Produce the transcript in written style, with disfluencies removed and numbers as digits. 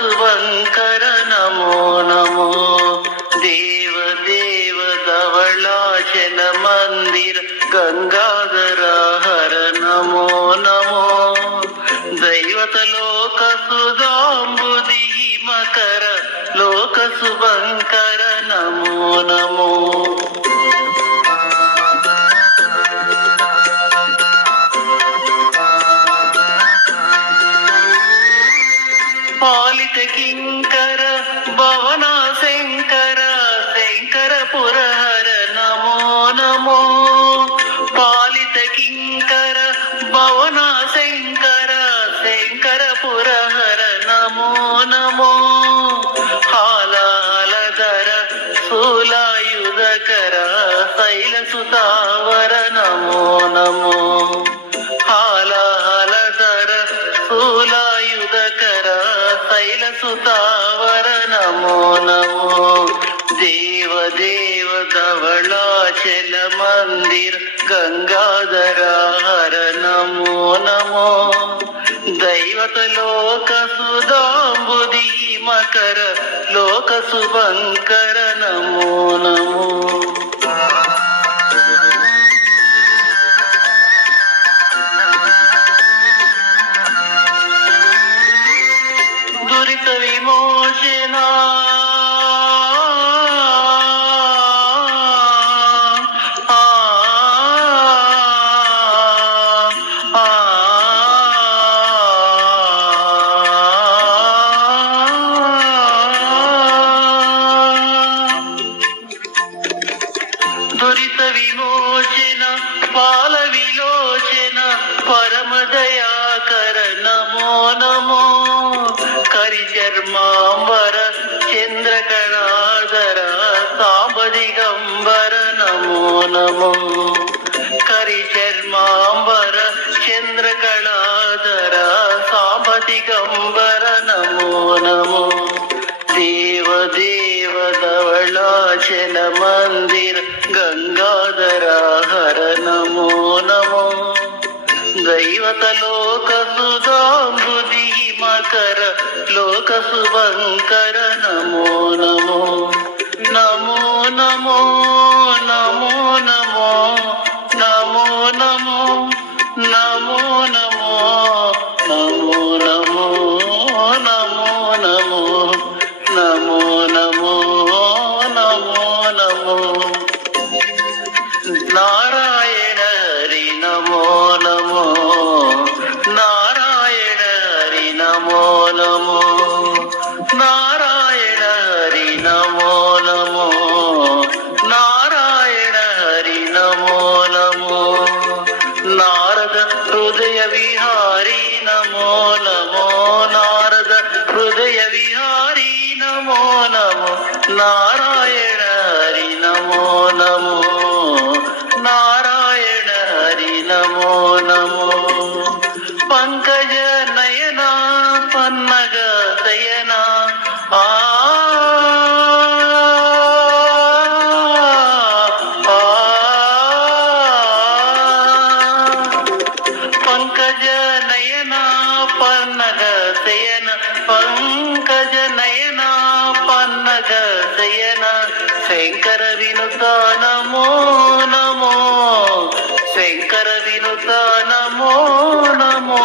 శుభంకర నమో నమో. దేవ దేవ ధవళాచల మందిర గంగాధర హర నమో నమో. దైవత లోక సుధాంబుధి మకర లోక శుభంకర నమో నమో. పాలిత కింకర భవన శంకర శంకర పురహర నమో నమో. పాలిత కింకర భవన శంకర శంకర పురహర నమో నమో. హాలాలధర శూలాయుధకర శైల సుతావర నమో నమో. హాలాలధర శూలాయుధకర శైల సుతావర నమో నమో. దేవ దేవ ధవళాచల మందిర గంగాధర హర నమో నమో. దైవత లోక సుధాంబుధి మకర లోక శుభంకర నమో నమో. దురిత విమోచన దురిత విమోచన పాల విలోచన పరమ దయాకర నమో నమో. కరిచర్మాంబర చంద్రకళాధర సాంబదిగంబర నమో నమో. కరిచర్మాంబర చంద్రకళాధర సాంబదిగంబర నమో నమో. దేవ దేవ ధవళాచల మందిర గంగాధర హర నమో నమో. దైవత లోక సుధాంబుధి మకర లోక శుభంకర నమో నమో. నమో నమో నమో నమో నమో నమో నమో నమో నమో నమో నమో నమో నమో నమో నమో నమో. నారాయణ హరి నమో నమో. నారాయణ హరి నమో నమో. నారాయణ హరి నమో నమో. నారాయణ హరి నమో నమో. నారద హృదయ విహారీ నమో నమో. నారద హృదయ విహారీ నమో నమో. నారాయణ హరి నమో నమో. నారాయణ హరి నమో నమో. పంకజ నయన పన్నగ దయన పంకజ నయన పన్నగ శయన. పంకజ నయన పన్నగ శయన శంకర వినుత నమో నమో. శంకర వినుత నమో నమో.